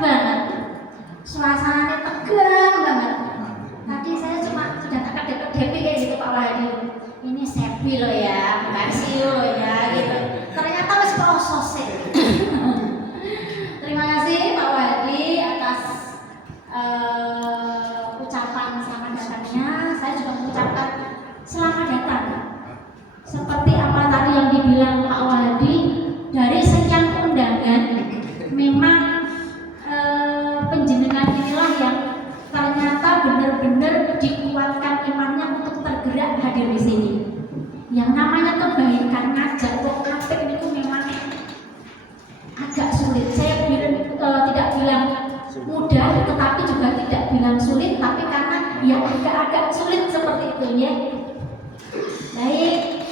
banget, suasananya tegang banget. Tadi saya cuma sudah kedep-kedep kayak gitu Pak Wadi. Ini sepi loh ya, bukan siu loh ya gitu. Ternyata wis proses sih. Terima kasih Pak Wadi atas ucapan selamat datangnya. Saya juga mengucapkan selamat datang. Seperti apa tadi yang dibilang Pak Wadi, dari sekian undangan memang penjenengan inilah yang ternyata benar-benar dikuatkan imannya untuk tergerak hadir di sini. Yang namanya kebaikan ngajak wong apik itu memang agak sulit. Saya tidak bilang mudah, tetapi juga tidak bilang sulit, tapi karena ya agak-agak sulit seperti itu ya. Baik,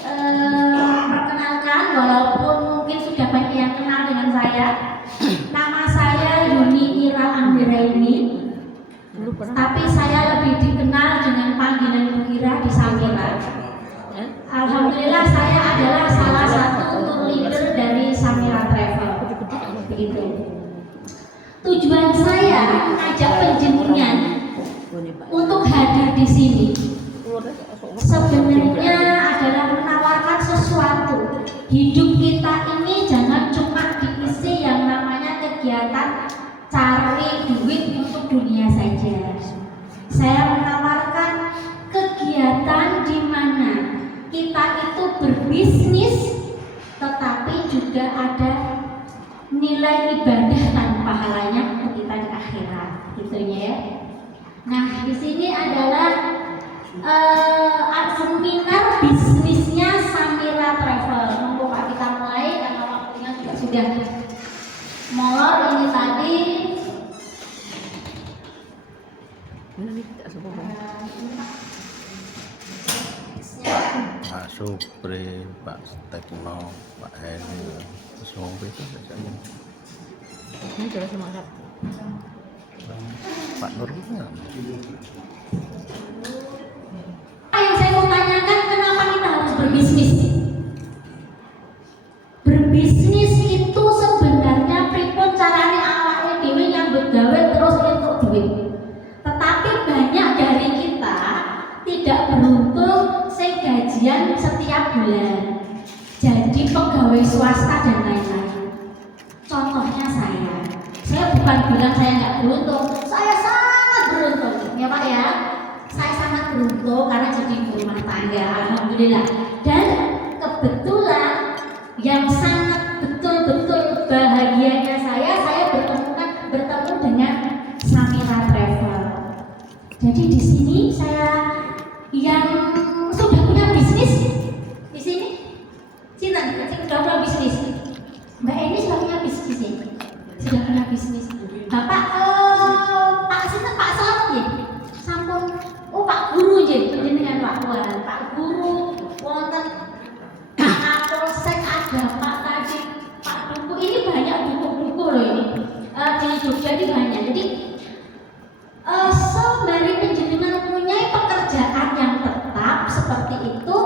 perkenalkan, walaupun mungkin sudah banyak yang kenal dengan saya. Nama saya Yuni Ira Anggraini, tapi saya lebih dikenal dengan panggilan Bu Ira di Samira. Alhamdulillah saya adalah salah satu tour leader dari Samira Travel. Begitu. Tujuan saya mengajak penjenengan untuk hadir di sini sebenarnya adalah menawarkan sesuatu. Hidup kita ini jangan cuma diisi yang namanya kegiatan cari duit untuk dunia saja. Saya menawarkan kegiatan di mana kita itu berbisnis, tetapi juga ada nilai ibadah dan pahalanya kita di akhirat, gitunya ya. Nah, di sini adalah seminar bisnisnya Samira Travel. Monggo Pak kita mulai karena waktunya juga sudah molor ini tadi. Pak Supri, Pak Tekno, Pak Heni, semua itu saja. Ini sudah semangat. Pak Nur juga. Yang saya mau tanyakan, kenapa kita harus berbisnis? Berbisnis itu sebenarnya pripun caranya awake dhewe yang begawe terus entuk duit. Tetapi banyak dari kita tidak beruntung sing gajian setiap bulan. Jadi pegawai swasta dan lain-lain. Contohnya saya bukan bilang saya nggak beruntung, saya sangat beruntung, ya Pak ya. Saya sangat beruntung karena jadi ibu rumah tangga, alhamdulillah. Dan kebetulan yang sangat betul-betul bahagianya saya bertemu dengan Samira Travel. Jadi di sini saya yang sudah punya bisnis di sini, Cinta, sudah punya bisnis. Mbak Eni sudah punya bisnis ya? Sudah punya bisnis. Bapak Pak Sinten, Pak Selamat ya? Sampun. Oh Pak Guru ya, dengan Pak Wan, Pak Guru, wonten Pak Kapolsek, ada Pak tadi, Pak Duku. Ini banyak buku-buku loh ini. Di Jogja ini banyak. Jadi sembari penjenengan punya pekerjaan yang tetap seperti itu,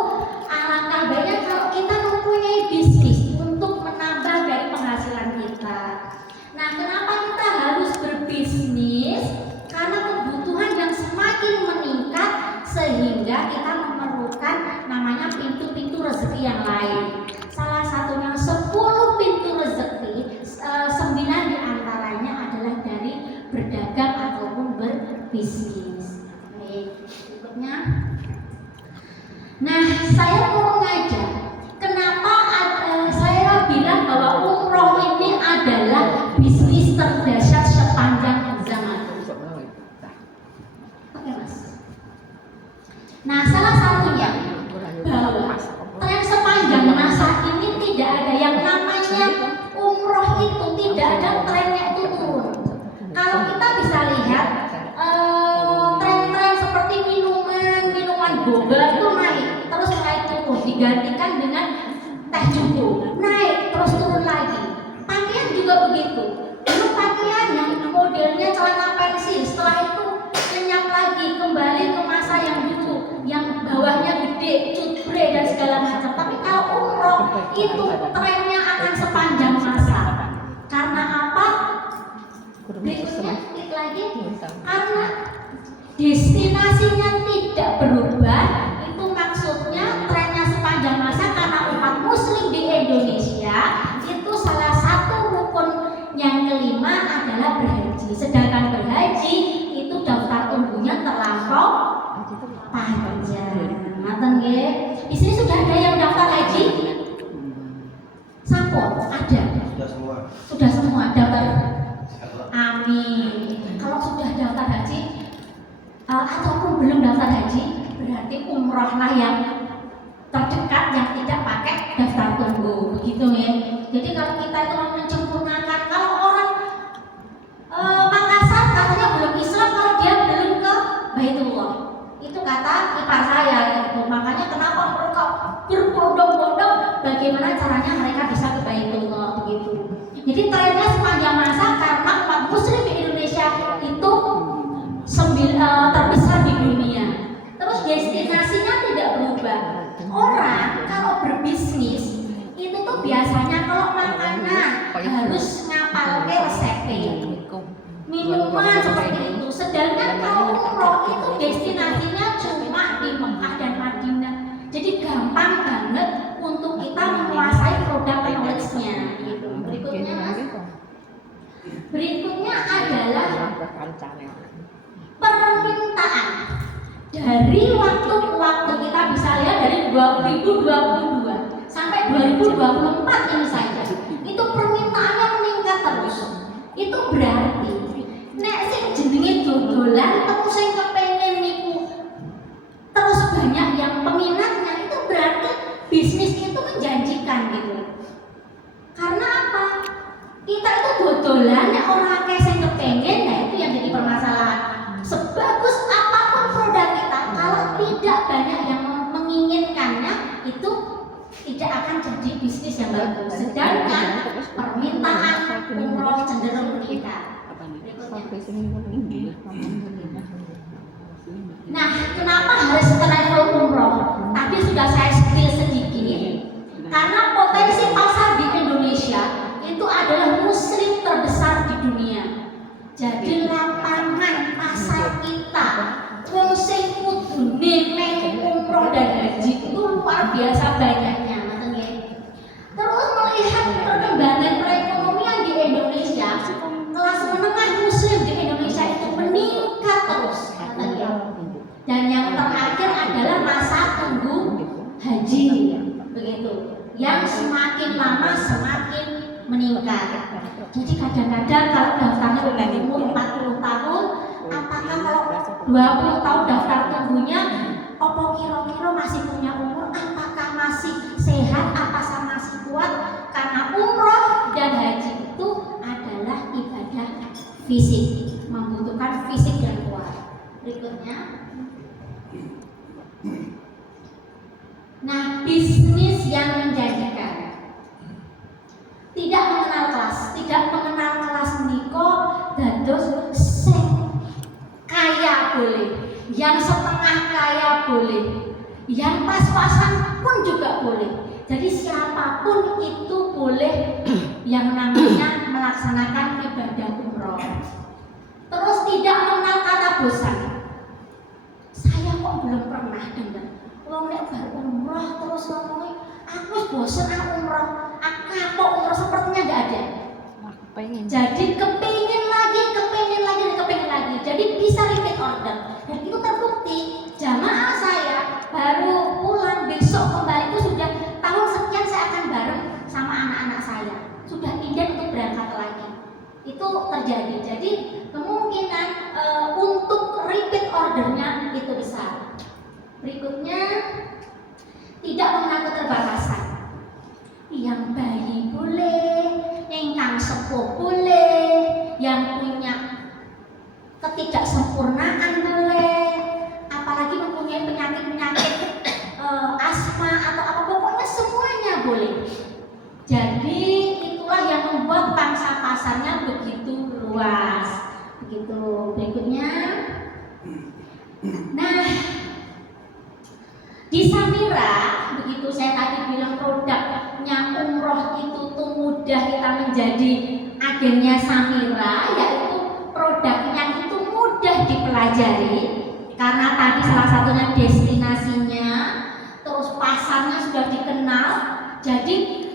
alangkah baiknya kalau kita mempunyai bisnis untuk menambah dari penghasilan kita. Nah, kenapa kita harus berbisnis? Karena kebutuhan yang semakin meningkat sehingga kita memerlukan namanya pintu-pintu rezeki yang lain. Salah satunya 10 pintu rezeki, 9 diantaranya adalah dari berdagang ataupun berbisnis. Baik, berikutnya. Nah, saya mau ngajak. Kenapa saya bilang bahwa umroh ini adalah bisnis terdahsyat sepanjang zaman? Oke Mas. Nah, salah satunya bahwa tren sepanjang masa ini tidak ada yang namanya umroh itu, tidak ada trennya itu turun. Kalau kita bisa lihat tren-tren seperti minuman boba itu naik, terus naik turun, digantikan dengan teh juku, naik terus turun lagi. Pakaian juga begitu. Dulu pakaian yang modelnya celana pensil, setelah itu lenyap lagi, kembali ke masa yang dulu, yang bawahnya gede, cutre dan segala macam. Tapi kalau umroh itu trennya akan sepanjang masa. Karena apa? Di ini karena destinasinya tidak berubah, itu maksudnya trennya sepanjang masa karena umat muslim di Indonesia itu salah satu rukun yang kelima adalah berhaji. Sedangkan berhaji itu daftar tunggunya terlampau panjang. Ngaten nggih. Di sini sudah ada yang daftar haji? Sapo? Ada. Sudah semua daftar. Amin. Kalau sudah daftar haji ataupun belum daftar haji, berarti umrohlah yang terdekat yang tidak pakai daftar tunggu, begitu ya. Jadi kalau kita itu mau menyempurnakan, kalau orang Makassar katanya belum Islam kalau dia belum ke Baitullah, itu kata ipar saya gitu. Makanya kenapa mereka berbondong-bondong bagaimana caranya mereka bisa ke Baitullah begitu. Jadi trennya sepanjang masa karena umat muslim di Indonesia itu terbesar di dunia. Terus destinasinya tidak berubah. Orang kalau berbisnis itu tuh biasanya kalau makanan harus ngapal resepnya, minuman seperti itu. Sedangkan kalau umroh itu destinasinya cuma di Mekah dan Madinah. Jadi gampang banget untuk kita menguasai produk knowledge-nya. Gitu. Berikutnya mas. Berikutnya adalah permintaan. Dari waktu ke waktu kita bisa lihat dari 2022 sampai 2024 ini saja, itu permintaannya meningkat terus. Itu berarti nek sing jenenge dodolan terus sing kepengen niku terus banyak yang peminatnya, itu berarti bisnis itu menjanjikan gitu. Karena apa? Kita itu dodolan nek ora akeh sing kepengen, nah itu yang jadi permasalahan. Sebagus apapun produk kita, kalau tidak banyak yang menginginkannya, itu tidak akan jadi bisnis yang bagus. Sedangkan permintaan umroh cenderung meningkat. Nah, kenapa harus travel umroh? Tadi sudah saya spill sedikit. Karena potensi pasar di Indonesia itu adalah muslim terbesar di dunia. Jadi lapangan pasar kita wong sing kudune melu umroh dan haji itu luar biasa banyaknya, ngoten nggih. Terus melihat perkembangan perekonomian di Indonesia, kelas menengah muslim di Indonesia itu meningkat terus, ngoten nggih. Dan yang terakhir adalah masa tunggu haji, begitu. Yang semakin lama semakin meningkat. Jadi kadang-kadang kalau daftarnya udah umur 40 tahun, apakah kalau 20 tahun daftar tunggunya, apa kira-kira masih punya umur, apakah masih sehat, apakah masih kuat? Karena umroh dan haji itu adalah ibadah fisik, membutuhkan fisik dan kuat. Berikutnya. Nah, bisnis yang menjanjikan tidak mengenal kelas meniko dados sing kaya boleh, yang setengah kaya boleh, yang pas-pasan pun juga boleh. Jadi siapapun itu boleh yang namanya melaksanakan ibadah umroh. Terus tidak mengenal kata bosan. Saya kok belum pernah dengar wong nek bar umroh terus ngomongin aku bosan umroh, aku kapok umroh, sepertinya enggak ada. Jadi kepingin lagi. Jadi bisa repeat order. Dan itu terbukti. Jamaah saya baru pulang, besok kembali itu sudah tahun sekian saya akan bareng sama anak-anak saya. Sudah ingin untuk berangkat lagi. Itu terjadi. Jadi kemungkinan untuk repeat ordernya itu besar. Berikutnya, tidak mengenal keterbatasan. Yang bayi boleh, yang sepuh boleh, yang punya ketidaksempurnaan boleh, apalagi mempunyai penyakit-penyakit asma atau apa, pokoknya semuanya boleh. Jadi itulah yang membuat pangsa pasarnya begitu luas. Begitu. Berikutnya, nah, di Samira, begitu saya tadi bilang produknya umroh itu tuh mudah kita menjadi agennya Samira, yaitu produknya itu dipelajari karena tadi salah satunya destinasinya, terus pasarnya sudah dikenal. Jadi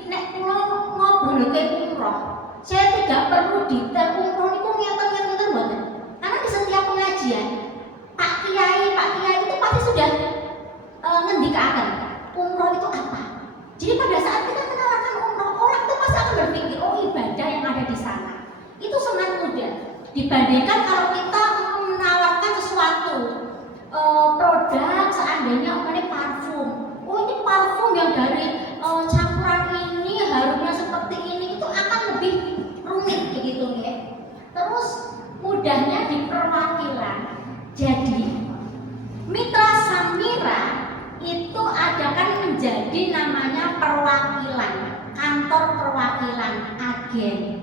nek kula ngobrol ke umroh, saya tidak perlu detail umroh niku ngeten-ngeten mboten. Karena di setiap pengajian Pak Kiai itu pasti sudah ngendikaken umroh itu apa. Jadi pada saat kita menawarkan umroh, orang itu pasti akan berpikir, oh ibadah yang ada di sana itu sangat mudah dibandingkan kalau kita menawarkan sesuatu produk, seandainya umpamanya parfum. Oh ini parfum yang dari campuran ini, harumnya seperti ini, itu akan lebih rumit begitu ya. Terus mudahnya di perwakilan. Jadi Mitra Samira itu ada kan menjadi namanya perwakilan, kantor perwakilan, agen.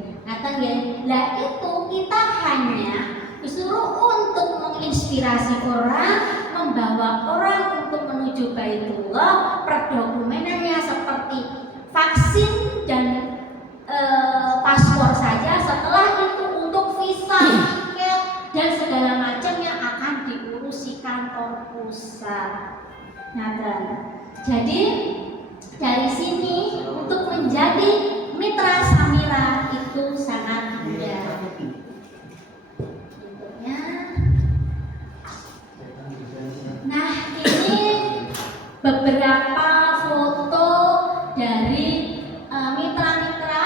Nah itu kita hanya disuruh untuk menginspirasi orang, membawa orang untuk menuju Baitullah, perdokumenannya seperti vaksin dan paspor saja. Setelah itu untuk visa, tiket dan segala macamnya akan diurusi kantor pusat. Jadi dari sini untuk menjadi Mitra Samira itu sangat mudah. Nah ini beberapa foto dari mitra-mitra.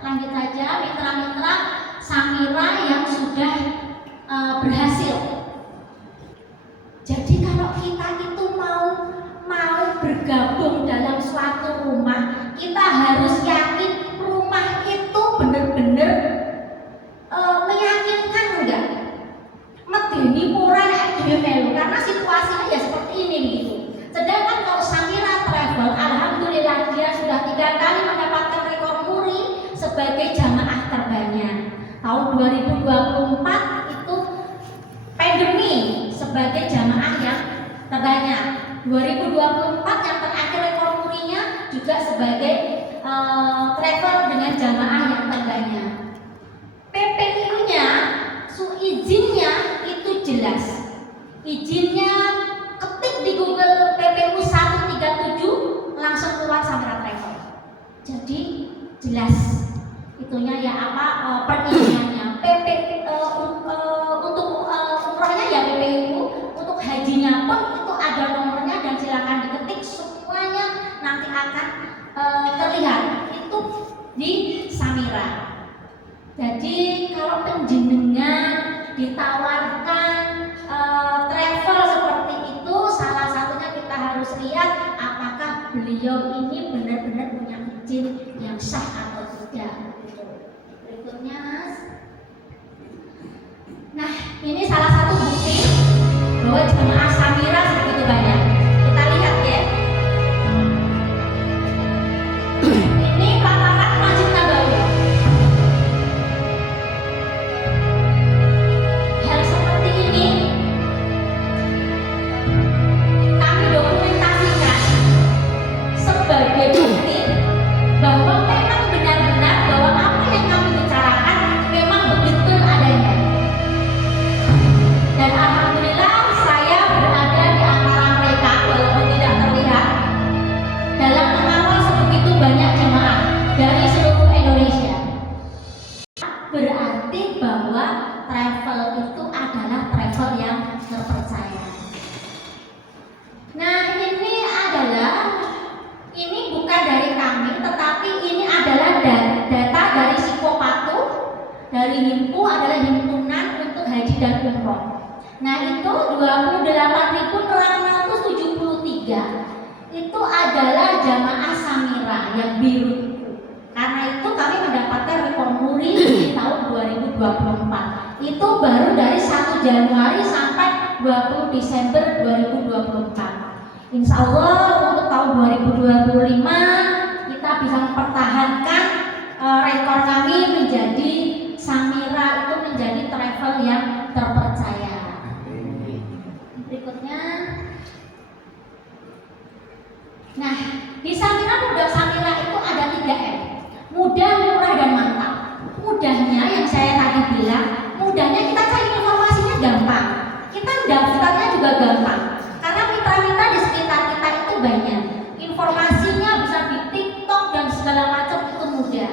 Lanjut saja, mitra-mitra Samira yang sudah berhasil. Jadi kalau kita itu mau bergabung dalam suatu rumah, kita harus yakin rumah itu benar-benar meyakinkan enggak. Medeni pura nek dhewe melu karena situasinya ya seperti ini begitu. Sedangkan kalau Samira Travel, alhamdulillah dia sudah 3 kali mendapatkan rekor muri sebagai jamaah terbanyak. Tahun 2024 itu pandemi sebagai jamaah yang terbanyak. 2024 yang terakhir rekor murinya juga sebagai travel dengan jamaah yang terbanyak. PPIU-nya, izinnya itu jelas. Izinnya ketik di Google PPU 137 langsung keluar Samira Travel. Jadi jelas itunya ya apa perizinannya. Untuk umrohnya ya PPU, untuk hajinya pun itu ada nomornya dan silakan diketik, semuanya nanti akan terlihat itu di Samira. Jadi kalau penjenengan ditawarkan travel seperti itu, salah satunya kita harus lihat apakah beliau ini benar-benar punya izin yang sah atau tidak. Berikutnya Mas. Nah ini salah satu bukti bahwa jemaah Samira segitu banyak. Kita lihat ya. Ini pelataran Masjid Nabawi. Hal seperti ini kami dokumentasikan sebagai bukti bahwa memang benar-benar bahwa apa yang kami bicarakan memang betul adanya. Dan alhamdulillah saya berada di antara mereka walaupun tidak terlihat dalam mengawal sebegitu banyak jemaah dari seluruh Indonesia. Berarti bahwa travel itu adalah travel yang terpercaya. Nah ini bukan dari kami, tetapi ini adalah data dari Sikopatu, dari Himpu, adalah himpunan untuk haji dan umroh. Nah itu 28.673 itu adalah jamaah Samira yang biru. Karena itu kami mendapatkan rekor muri di tahun 2024. Itu baru dari 1 Januari sampai 20 Desember 2024. Insya Allah untuk tahun 2025 kita bisa mempertahankan rekor kami menjadi Samira itu menjadi travel yang terpercaya. Berikutnya, nah di Samira produk Samira itu ada 3M, mudah, murah, dan mantap. Mudahnya yang saya tadi bilang, mudahnya kita cari informasinya gampang. gampang. Karena mitra-mitra di sekitar kita itu banyak. Informasinya bisa di TikTok dan segala macam itu mudah.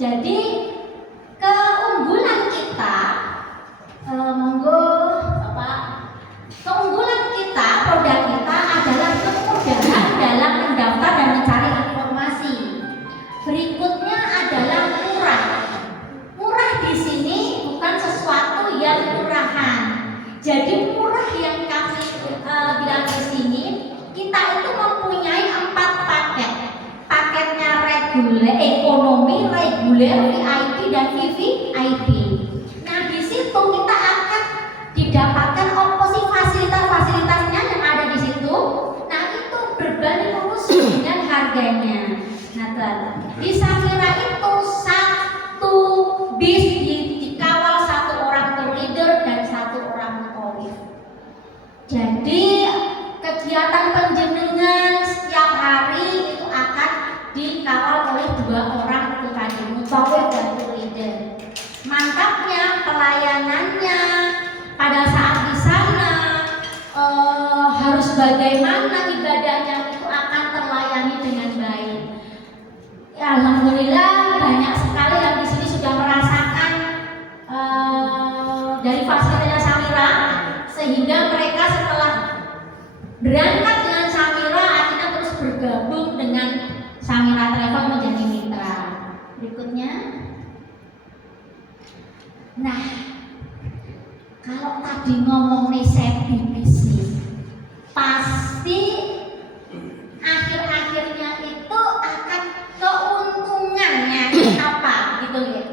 Jadi keunggulan kita, monggo Bapak, keunggulan kita, produk kita adalah kemudahan dalam mendaftar dan mencari informasi. Berikutnya adalah murah. Murah di sini bukan sesuatu yang murahan. Jadi murah yang kami bilang di sini, kita itu mempunyai 4 paket. Paketnya reguler, ekonomi, reguler, VIP dan VVIP. Nah di situ kita akan didapatkan opsi fasilitas-fasilitasnya yang ada di situ. Nah itu berbanding lurus dengan harganya. Nah di Samira itu 1 bis dikawal 1 orang tour leader dan 1 orang mutawif. Jadi kegiatan penjenengan setiap hari itu akan dikawal oleh 2 orang itu tadi, mutawif dan tour leader. Mantapnya pelayanannya pada saat di sana harus bagaimana ibadahnya itu akan terlayani dengan baik. Ya, alhamdulillah banyak sekali yang di sini sudah merasakan dari fasilitasnya Samira, sehingga mereka setelah berangkat dengan Samira akhirnya terus bergabung dengan Samira Travel menjadi mitra. Berikutnya, nah kalau tadi ngomong resep bisnis, pasti akhir-akhirnya itu akan keuntungannya apa gitu ya.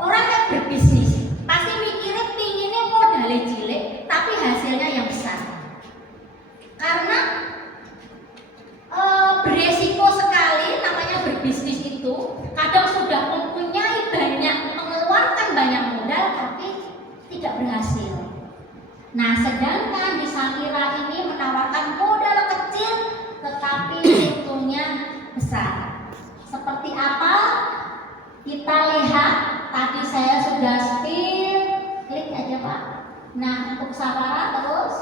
Orang yang berbisnis pasti mikirnya pinginnya modalnya cilik tapi hasilnya yang besar. Karena beresiko sekali namanya berbisnis itu. Kadang sudah mempunyai banyak, mengeluarkan banyak modal tapi tidak berhasil. Nah sedangkan di Samira ini menawarkan modal kecil tetapi untungnya besar. Seperti apa? Kita lihat, tadi saya sudah spill, klik aja Pak. Nah untuk Samara terus,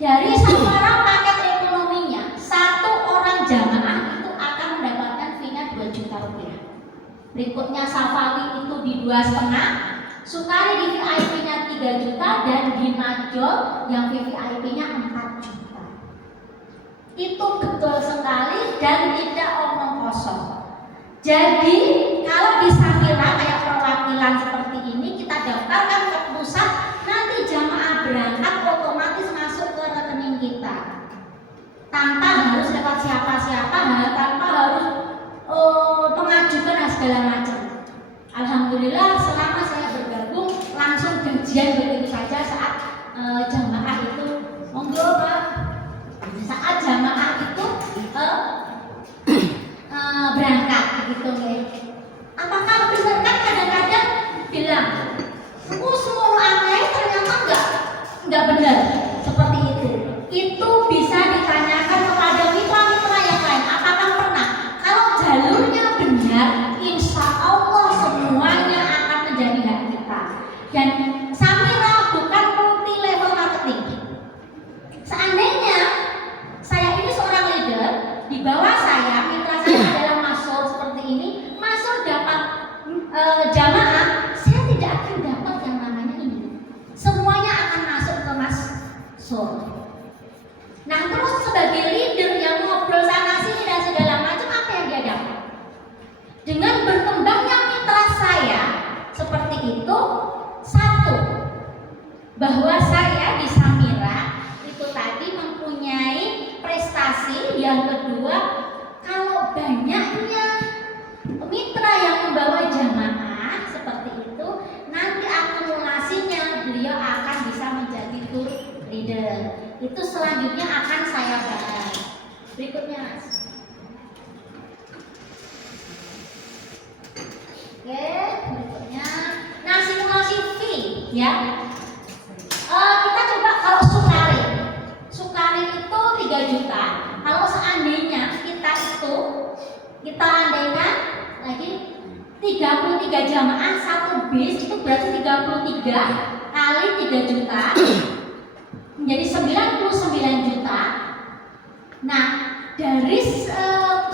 dari Samara paket ekonominya 1 orang jamaah itu akan mendapatkan fee-nya 2 juta rupiah. Berikutnya Safawi itu di 2,5, Sukari di VIP-nya 3 juta dan di Najol yang VVIP-nya 4 juta. Itu betul sekali dan tidak omong kosong. Jadi kalau di Samira kayak perwakilan seperti ini kita daftarkan ke pusat, nanti jamaah berangkat otomatis masuk ke rekening kita tanpa harus lewat siapa-siapa, tanpa harus mengajukan dan segala macam. Alhamdulillah selama saya bergabung langsung gajian begitu saja saat jamaah itu monggo Pak. Saat jamaah itu berangkat gitu ya. Apakah benar kan kadang-kadang bilang semua aneh ternyata enggak benar seperti itu. Itu bisa ditanyakan kepada mitra-mitra yang lain. Apakah pernah? Kalau jalurnya benar, insya Allah semuanya akan menjadi hak kita. Dan Samira bukan multi level marketing. Seandainya saya ini seorang leader, di bawah saya mitra saya adalah Masur seperti ini, Masur dapat jamaah, saya tidak akan dapat yang namanya ini. Semuanya akan masuk ke Masur. Nah terus sebagai leader yang ngobrol sana sini dan segala macam, apa yang dia dapat? Dengan berkembangnya mitra saya seperti itu, satu, bahwa saya di Samira itu tadi mempunyai prestasi. Yang kedua, kalau banyaknya mitra yang membawa jamaah seperti itu, nanti akumulasinya beliau akan bisa menjadi tour leader. Itu selanjutnya akan saya bahas. Berikutnya Mas. Oke, berikutnya nah simulasi fee ya. Kita coba kalau Sukari itu 3 juta. Kalau seandainya kita andaikan lagi 33 jamaah 1 bis, itu berarti 33 kali 3 juta menjadi 99 juta. Nah, dari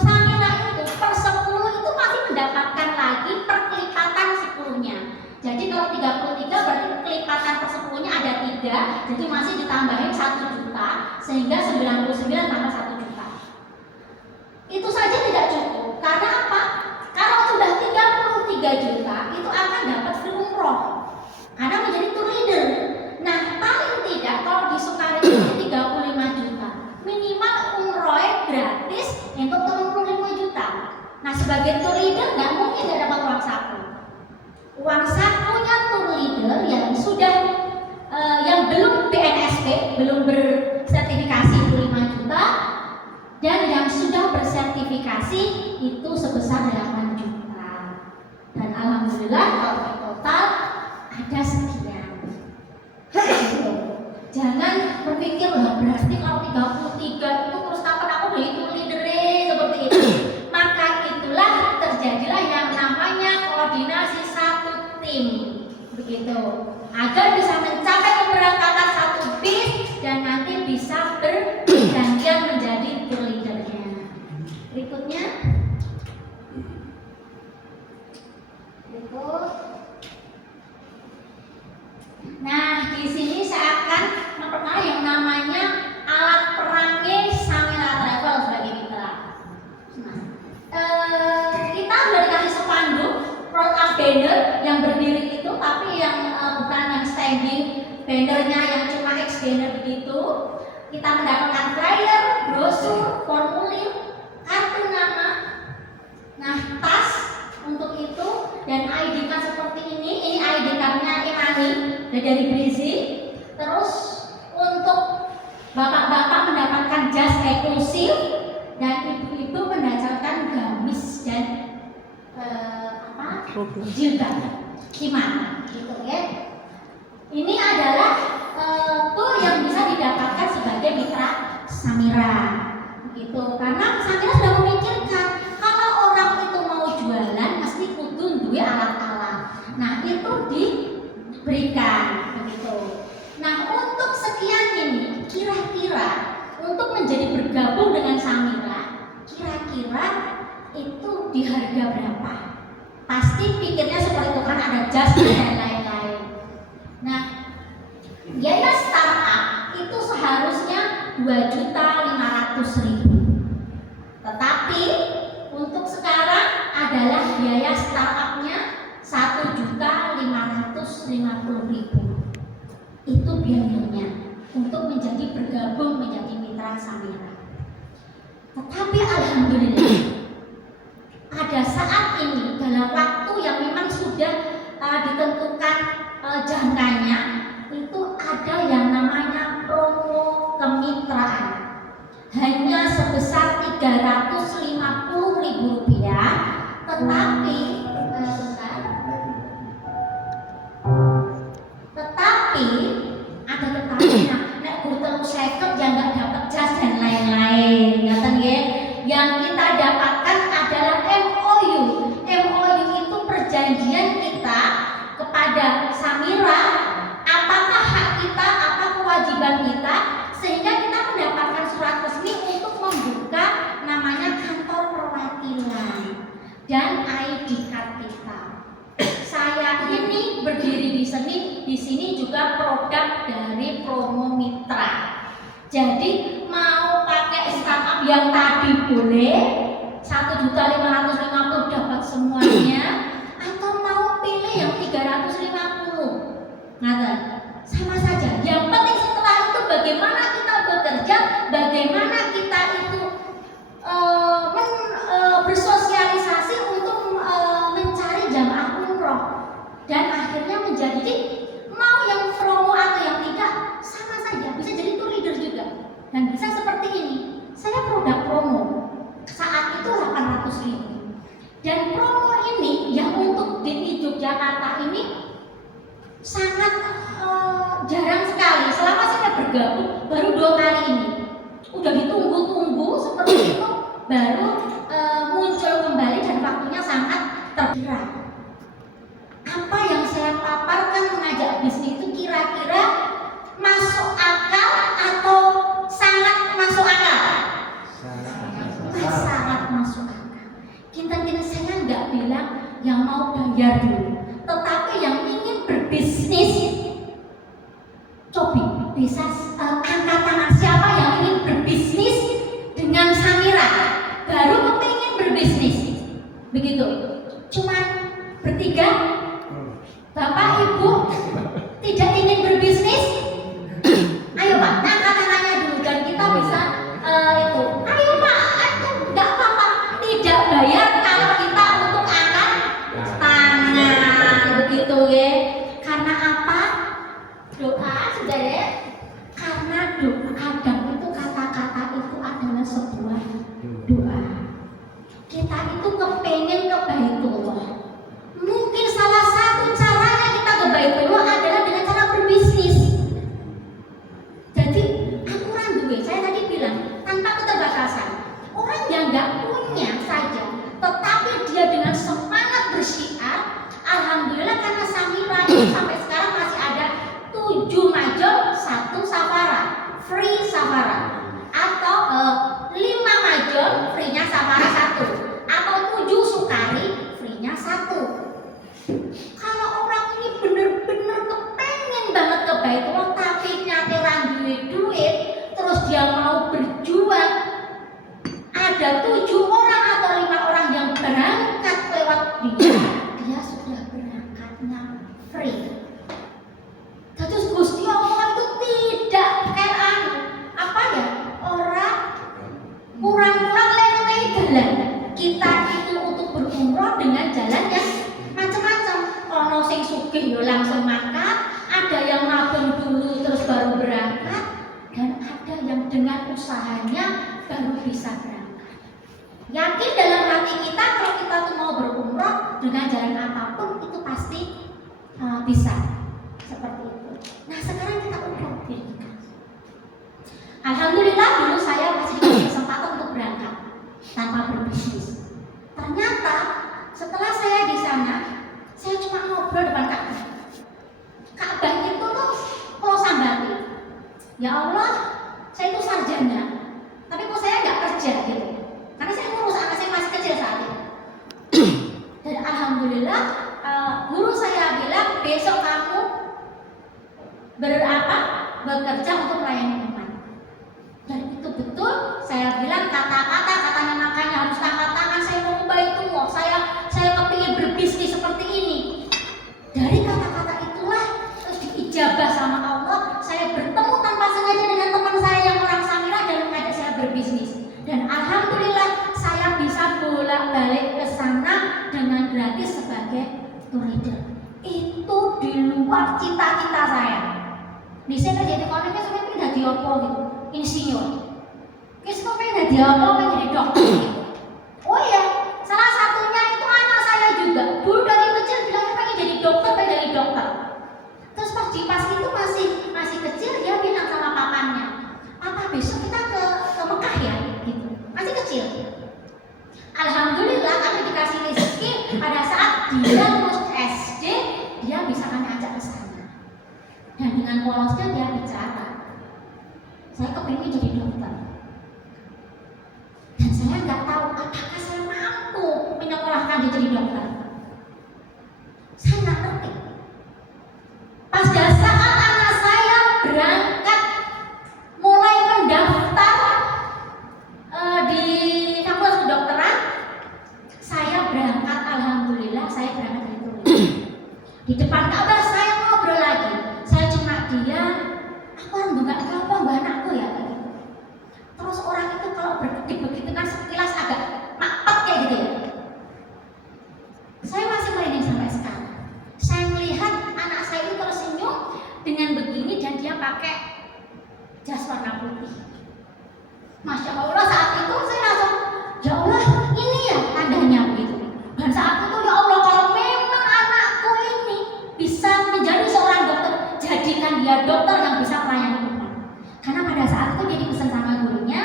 Samira itu per 10 itu masih mendapatkan lagi perkelipatan 10-nya. Jadi kalau 33 berarti kelipatan per 10-nya ada 3, jadi masih ditambahin 1 juta sehingga 99 tambah 1 juta. Itu saja tidak cukup. Karena apa? Kalau sudah 33 juta itu akan dapat free umroh karena menjadi tour leader. Nah, paling tidak kalau di Sukarini ini 35 juta, minimal umrohnya gratis untuk 35 juta. Nah, sebagai tour leader nggak mungkin nggak dapat uang saku. Uang sakunya tour leader yang sudah yang belum BNSP, belum bersertifikasi 25 juta, dan yang sudah bersertifikasi itu sebesar 8 juta. Dan alhamdulillah kalau di total ada sekian. Jangan berpikir lah berarti kalau 33 itu terus kapan aku jadi tour leader seperti itu. Maka itulah terjadilah yang namanya koordinasi satu tim, begitu, agar bisa mencapai keberangkatan satu bis dan nanti bisa bergantian menjadi tour leadernya. Berikutnya, berikut. Nah, di sini saya akan memperkenalkan yang namanya alat perangi Samira Travel sebagai mitra. Kita sudah dikasih spanduk produk banner yang berdiri itu, tapi yang bukan yang standing bannernya yang cuma X banner begitu. Kita mendapatkan flyer, brosur, formulir, kartu nama, nah tas untuk itu, dan ID card seperti ini. Ini ID cardnya Imani dari Brizi. Terus untuk bapak-bapak mendapatkan jas eksklusif dan ibu-ibu mendapatkan gamis dan jilbab gimana gitu ya. Ini adalah tour yang bisa didapatkan sebagai mitra Samira gitu, karena Samira sudah memikirkan kalau orang itu mau jualan mesti kudu duwe alat-alat. Nah, itu diberikan begitu. Nah, untuk sekian ini kira-kira untuk menjadi bergabung dengan Samira, kira-kira itu di harga berapa? Pasti pikirnya seperti itu kan, ada jas dan lain-lain. Nah, biaya startup itu seharusnya 2.500.000. Tetapi untuk sekarang adalah biaya startupnya 1.550.000. Itu biayanya untuk menjadi bergabung menjadi mitra Samira. Tetapi alhamdulillah pada saat ini dalam waktu yang memang sudah ditentukan jangkanya, itu ada yang namanya promo kemitraan hanya sebesar Rp350.000, tetapi ada tetapinya, nek kurtelu seket yang nggak dapat jas dan lain-lain, ngaten nggih. Yang kita dapatkan adalah MOU. MOU itu perjanjian kita kepada Samira, apakah hak kita, apa kewajiban kita, sehingga kita mendapatkan surat resmi untuk membuka namanya kantor perwakilan dan ID card kita. Saya ini berdiri di sini juga produk dari promo mitra. Jadi mau pakai startup yang tadi boleh 1.550.000 dapat semuanya, atau mau pilih yang 350, ngaten, sama saja. Yang penting setelah itu bagaimana kita bekerja, bagaimana kita itu bersosialisasi untuk mencari jamaah umroh, dan akhirnya menjadi mau yang promo atau yang tidak sama saja, bisa jadi tour leader juga dan bisa seperti ini. Saya produk promo saat itu 800.000, dan promo ini yang untuk di Yogyakarta ini sangat jarang sekali. Selama saya bergabung baru 2 kali ini, udah ditunggu-tunggu seperti itu baru muncul kembali dan waktunya sangat tergerak. Apa yang saya paparkan mengajak bisnis itu kira-kira masuk akal ya. Karena apa? Doa sudah ya. Karena doa kadang itu kata-kata itu adalah sebuah doa. Kita itu kepengen ke Baitullah. Mungkin salah satu caranya kita ke Baitullah adalah dengan cara berbisnis. Jadi aku randuwe, saya tadi bilang tanpa keterbatasan. Orang yang nggak punya saja, tetapi dia dengan semangat bersyiar, alhamdulillah karena Samira ini sampai sekarang masih ada 7 major 1 safara, free safara, atau 5 major free-nya safara 1, atau 7 sukari free-nya 1. Kalau orang ini bener-bener kepengen banget ke Baitullah tapi nyateran duit, terus dia mau berjuang, ada 7 orang atau 5 orang yang berangkat lewat dia sudah berangkatnya free. Terus Gusti Allah itu tidak kayak apa ya, orang kurang-kurang lewat jalan. Kita itu untuk berumrah dengan jalan yang macam-macam. Ono sing sugih yo langsung makan, ada yang nabung dulu terus baru berangkat, dan ada yang dengan usahanya baru bisa berangkat. Yakin dalam hati kita kalau kita tuh mau berumrah dengan jalan apapun itu pasti bisa seperti itu. Nah sekarang kita umrah. Alhamdulillah dulu saya masih diberi kesempatan untuk berangkat tanpa berbisnis. Ternyata setelah saya di sana, saya cuma ngobrol depan Ka'bah. Ka'bah itu tuh kalau sambati, ya Allah, saya itu sarjana, tapi kok saya nggak kerja gitu. Karena saya ngurus anak saya masih kecil saat itu. Dan alhamdulillah guru saya bilang besok kamu bekerja untuk melayani umat. Dan itu betul. Saya bilang katanya makanya harus angkat tangan, saya mau ubah itu, saya kepingin berbisnis seperti ini. Dari kata-kata itulah terus diijabah sama Allah, saya bertemu tanpa sengaja dengan teman saya yang orang Samira dan mengajak saya berbisnis. Dan alhamdulillah saya bisa bolak-balik ke sana dengan gratis sebagai tour leader. Itu di luar cita-cita saya. Di sini jadi koneknya sampai pindah di opo gitu, insinyur. Kis kok pengen jadi apa? Pengen jadi dokter. Oh iya, salah satunya itu anak saya juga. Dulu dari kecil bilangnya pengen jadi dokter. Terus pas itu masih kecil dia bilang sama papanya, "Papa besok kita ke Mekah ya?" Gitu. Masih kecil. Alhamdulillah kami dikasih rezeki pada saat dia lulus SD, dia bisa kami ajak ke sana. Dan dengan polosnya dia bicara, "Saya kepingin jadi dokter." Dan saya nggak tahu apakah saya mampu menyekolahkan dia jadi dokter. Saya nggak ngerti. Pas saat anak saya berangkat mulai mendaftar di fakultas kedokteran, saya berangkat. Alhamdulillah saya berangkat dari Turin. Di depan Ka'bah saya ngobrol lagi. Saya cuma diam. Aku orang nggak tahu apa anakku ya. Terus orang itu kalau berkedip begitu kan sekilas agak makpet kayak gitu ya. Saya masih merinding sampai sekarang. Saya melihat anak saya itu tersenyum dengan begini dan dia pakai jas warna putih. Masya Allah, saat itu saya langsung, ya Allah, ini ya tandanya begitu. Dan saat itu ya Allah, kalau memang anakku ini bisa menjadi seorang dokter, jadikan dia dokter yang bisa melayani umat. Karena pada saat itu dia dipesan sama gurunya,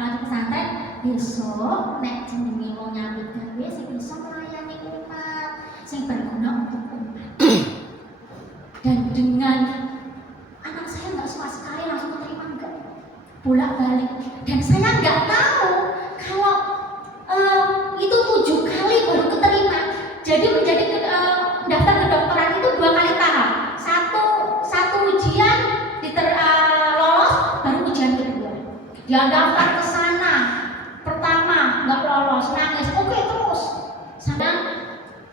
di pesantren, besok nek jenenge wong nyambut gawe sing bisa melayani umat, sing berguna untuk umat. Dan dengan anak saya nggak sama sekali langsung terima enggak, bolak-balik. Dan saya nggak tahu kalau itu 7 kali baru keterima. Jadi menjadi daftar kedokteran itu 2 kali tahap. Satu ujian lolos, baru ujian kedua. Dia daftar ke sana, pertama nggak lolos, nangis. Oke terus. Sama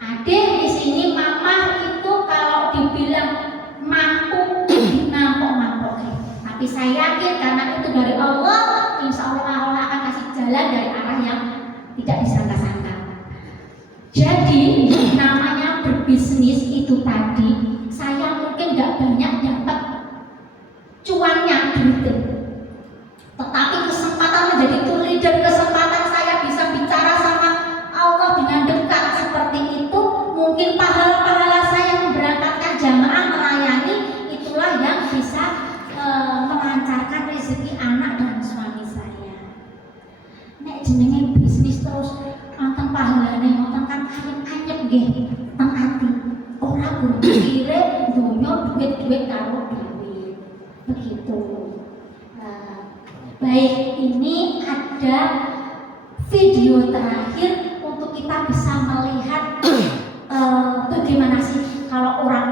adik di sini, mama itu kalau dibilang mampu, nampok. Tapi saya yakin karena itu dari Allah, insya Allah Allah akan kasih jalan dari arah yang tidak disangka-sangka. Jadi Jadi namanya berbisnis itu tadi, saya mungkin nggak banyak dapat cuannya duitnya, tetapi kesempatan menjadi tour leader, kesempatan saya bisa bicara sama Allah dengan dekat seperti itu, mungkin pahala-pahala saya memberangkatkan jamaah melayani, itulah yang bisa melancarkan rezeki anak dan suami saya. Nek jenenge bisnis terus wonten pahalane wonten kan anyep nggih teng ati. Ora berpikire donya duit-duit karo duit. Begitu. Baik, ini ada video terakhir untuk kita bisa melihat bagaimana sih kalau orang